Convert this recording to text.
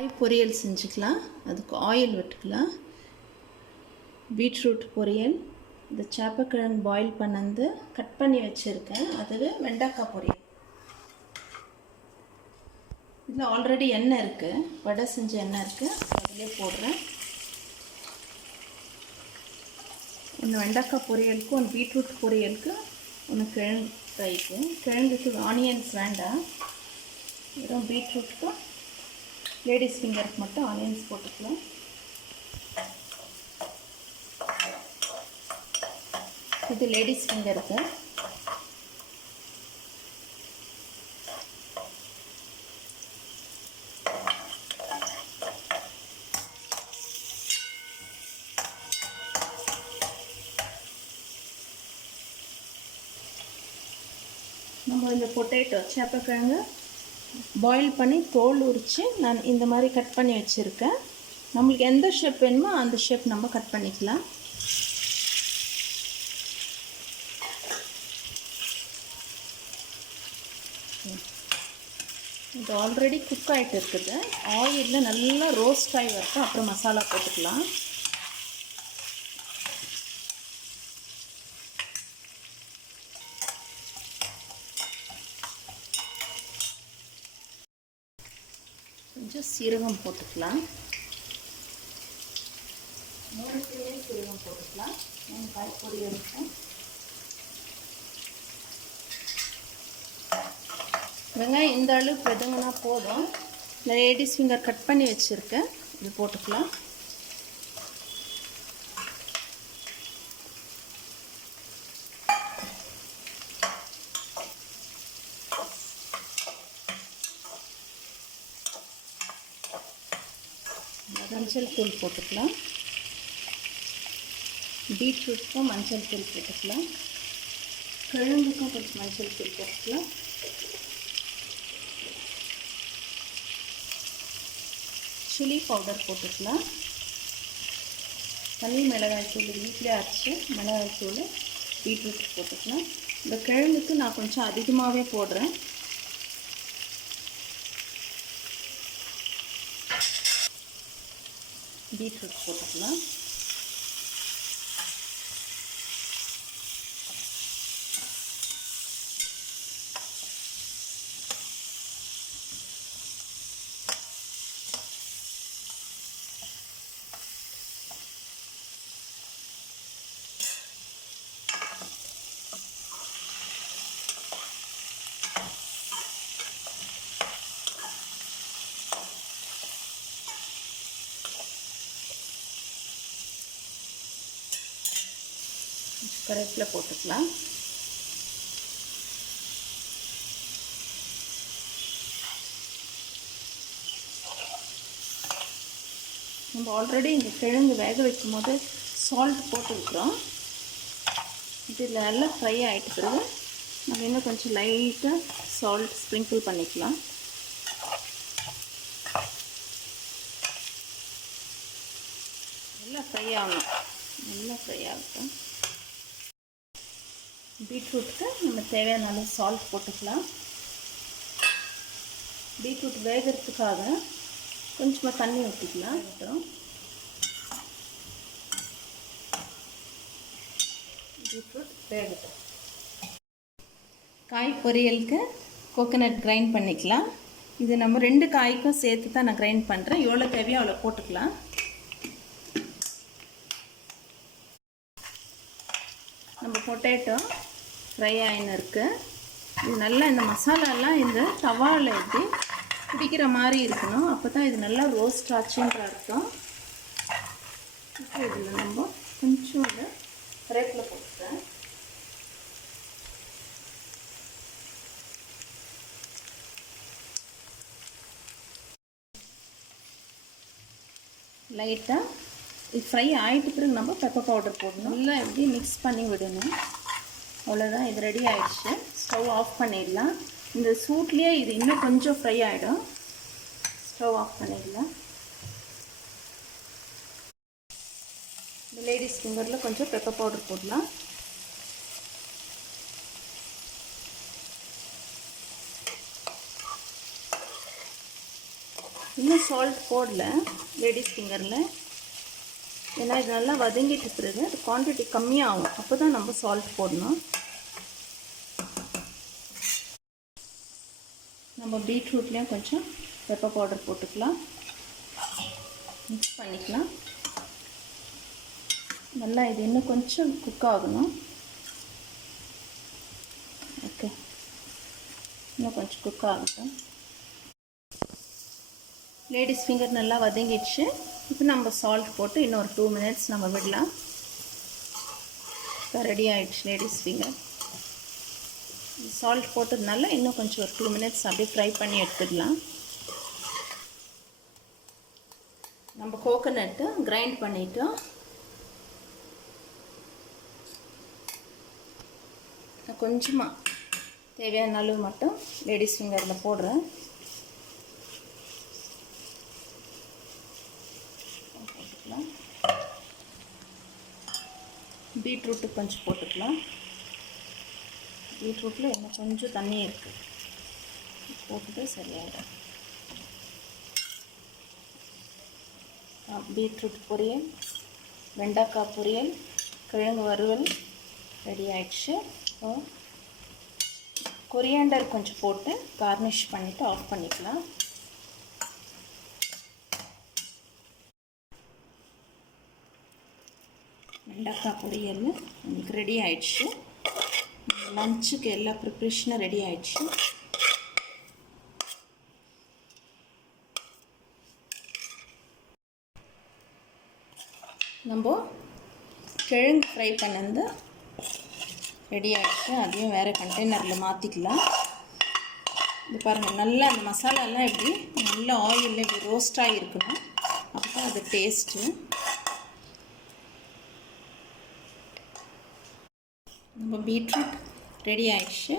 காய் பொரியல் செஞ்சுக்கலாம். அதுக்கு ஆயில் விட்டுக்கலாம். பீட்ரூட் பொரியல், இந்த சேப்பக்கிழங்கு பாயில் பண்ணது கட் பண்ணி வச்சுருக்கேன். அது வெண்டைக்காய் பொரியல். இதில் ஆல்ரெடி எண்ணெய் இருக்குது, வடை செஞ்ச எண்ணெய் இருக்குது, அதிலே போடுறேன். ஒன்று வெண்டைக்காய் பொரியலுக்கு, ஒன்று பீட்ரூட் பொரியலுக்கு, ஒன்று கிழங்கு ஃப்ரைக்கு. கிழங்குக்கு ஆனியன்ஸ் வேண்டாம், வெறும் பீட்ரூட்டுக்கு லேடிஸ் ஃபிங்கருக்கு மட்டும் ஆனியன்ஸ் போட்டுக்கலாம். இது லேடிஸ் ஃபிங்கருக்கு. நம்ம இந்த பொட்டேட்டோ சேப்பக்கிழங்கு பாயில் பண்ணி தோல் உரித்து நான் இந்த மாதிரி கட் பண்ணி வச்சுருக்கேன். நம்மளுக்கு எந்த ஷேப் வேணுமோ அந்த ஷேப் நம்ம கட் பண்ணிக்கலாம். இது ஆல்ரெடி குக் ஆகிட்டு இருக்குது. ஆயிலில் நல்லா ரோஸ்ட் ஆகி வரட்டும், அப்புறம் மசாலா போட்டுக்கலாம். கொஞ்சம் சீரகம் போட்டுக்கலாம். 3 சீரகம் போட்டுக்கலாம். 3 காய் பொரியல் இருக்கும். வெங்காயம் இந்த அளவுக்கு வதங்கினா போதும். லேடிஸ் ஃபிங்கர் கட் பண்ணி வச்சுருக்கேன், இது போட்டுக்கலாம். மஞ்சள் தூள் போட்டுக்கலாம். பீட்ரூட்டுக்கும் மஞ்சள் தூள் போட்டுக்கலாம். கிழங்குக்கும் கொஞ்சம் மஞ்சள் தூள் போட்டுக்கலாம். சில்லி பவுடர் போட்டுக்கலாம். தனி மிளகாய் தூள் வீட்டிலே அரைச்சி மிளகாய் தூள் பீட்ரூட் போட்டுக்கலாம். இந்த கிழங்குக்கு நான் கொஞ்சம் அதிகமாகவே போடுறேன். பீட்ரூட் போட்டுக்கலாம். கருவேப்பிலை போட்டுக்கலாம். நம்ம ஆல்ரெடி இந்த கிழங்கு வேக வைக்கும் போது சால்ட் போட்டுருக்குறோம். இது நல்லா ஃப்ரை ஆகிட்டு பிறகு நம்ம இன்னும் கொஞ்சம் லைட்டாக சால்ட் ஸ்ப்ரிங்கிள் பண்ணிக்கலாம். நல்லா ஃப்ரை ஆகணும், நல்லா ஃப்ரை ஆகட்டும். பீட்ரூட்டுக்கு நம்ம தேவையான அளவு சால்ட் போட்டுக்கலாம். பீட்ரூட் வேகிறதுக்காக கொஞ்சமாக தண்ணி ஊற்றிக்கலாம். பீட்ரூட் வேகட்டும். காய் பொரியலுக்கு கோகோனட் கிரைண்ட் பண்ணிக்கலாம். இது நம்ம 2 காய்க்கும் சேர்த்து தான் நான் கிரைண்ட் பண்ணுறேன். எவ்வளோ தேவையோ அவ்வளோ போட்டுக்கலாம். நம்ம பொட்டேட்டோ ஃப்ரை ஆகின்னு இருக்குது. இது நல்லா இந்த மசாலாலாம் இந்த தவாவில் எப்படி பிடிக்கிற மாதிரி இருக்கணும். அப்போ தான் இது நல்லா ரோஸ்ட் ஆச்சுன்ற அர்த்தம். இப்போ இதில் நம்ம கொஞ்சம் கருவேப்பிலை போட்டுக்கிறேன். லைட்டாக இது ஃப்ரை ஆகிட்டு பிறகு நம்ம பெப்பர் பவுடர் போடணும். நல்லா எப்படி மிக்ஸ் பண்ணி விடணும். அவ்வளோதான், இது ரெடி ஆகிடுச்சு. ஸ்டவ் ஆஃப் பண்ணிடலாம். இந்த சூட்லேயே இது இன்னும் கொஞ்சம் ஃப்ரை ஆகிடும். ஸ்டவ் ஆஃப் பண்ணிடலாம். இந்த லேடிஸ் ஃபிங்கரில் கொஞ்சம் பெப்பர் பவுடர் போடலாம். இன்னும் சால்ட் போடல லேடிஸ் ஃபிங்கரில். ஏன்னா இது நல்லா வதங்கிட்டு பிறகு அது குவான்டிட்டி கம்மியாகும். அப்போ தான் நம்ம சால்ட் போடணும். நம்ம பீட்ரூட்லேயும் கொஞ்சம் பெப்பர் பவுடர் போட்டுக்கலாம். மிக்ஸ் பண்ணிக்கலாம். நல்லா இது இன்னும் கொஞ்சம் குக் ஆகணும். ஓகே, இன்னும் கொஞ்சம் குக் ஆகட்டும். லேடிஸ் ஃபிங்கர் நல்லா வதங்கிடுச்சு. இப்போ நம்ம சால்ட் போட்டு இன்னொரு 2 minutes நம்ம விடலாம். இப்போ ரெடி ஆகிடுச்சு லேடிஸ் ஃபிங்கர். சால்ட் போட்டதுனால இன்னும் கொஞ்சம் ஒரு 2 minutes அப்படியே ஃப்ரை பண்ணி எடுத்துடலாம். நம்ம கோகோனட்டு கிரைண்ட் பண்ணிட்டோம். கொஞ்சமாக தேவையான அளவு மட்டும் லேடிஸ் ஃபிங்கரில் போடுறேன். போட்டுக்கலாம். பீட்ரூட்டு கொஞ்சம் போட்டுக்கலாம். பீட்ரூட்டில் இன்னும் கொஞ்சம் தண்ணி இருக்குது, போட்டுட்டு சரியாயிடும். பீட்ரூட் பொரியல், வெண்டைக்காய் பொரியல், கிழங்கு வறுவல் ரெடி ஆயிடுச்சு. கொரியாண்டர் கொஞ்சம் போட்டு கார்னிஷ் பண்ணிவிட்டு ஆஃப் பண்ணிக்கலாம். வெண்டைக்காய் பொரியல் எனக்கு ரெடி ஆயிடுச்சு. லஞ்சுக்கு எல்லா ப்ரிப்ரேஷனும் ரெடி ஆயிடுச்சு. நம்ம கிழங்கு ஃப்ரை பண்ணது ரெடி ஆகிடுச்சு. அதையும் வேறு கண்டெய்னரில் மாற்றிக்கலாம். இது பாருங்கள், நல்லா அந்த மசாலாலாம் எப்படி நல்லா ஆயிலில் இப்படி ரோஸ்டாகி இருக்கணும். அப்போ தான் அது டேஸ்ட்டு. நம்ம பீட்ரூட் ரெடி ஆகிடுச்சு.